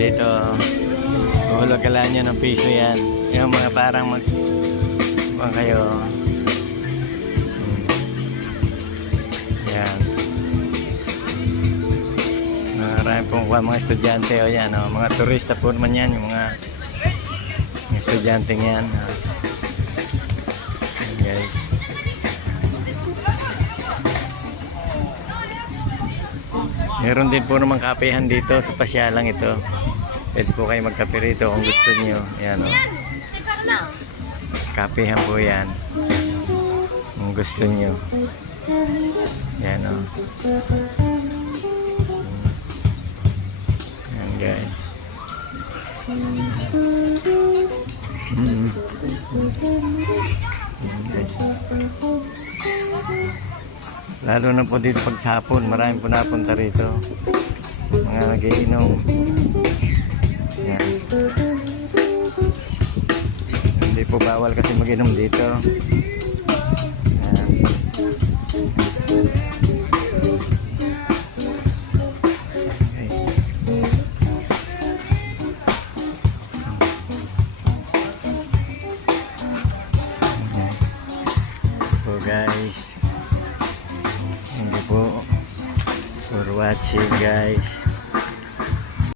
dito. Hulog ka lang nyo ng piso yan. Yung mga parang kayo. Yan. Marami pong mga estudyante. O yan, o, mga turista po naman yan. Yung mga estudyante yan. Okay. Meron din po naman kapehan dito sa pasyalang ito. Pwede po kayo magkape rito kung gusto niyo. Ayan, o. Kapehan po yan. Kung gusto niyo. Ayan, o. Ayan, guys. Ayan, guys. Lalo na po dito pag hapon, maraming po napunta rito. Mga nagiinom. Yan. Hindi po bawal kasi mag-inom dito. Yan. Guys. So guys, thank you po for watching guys.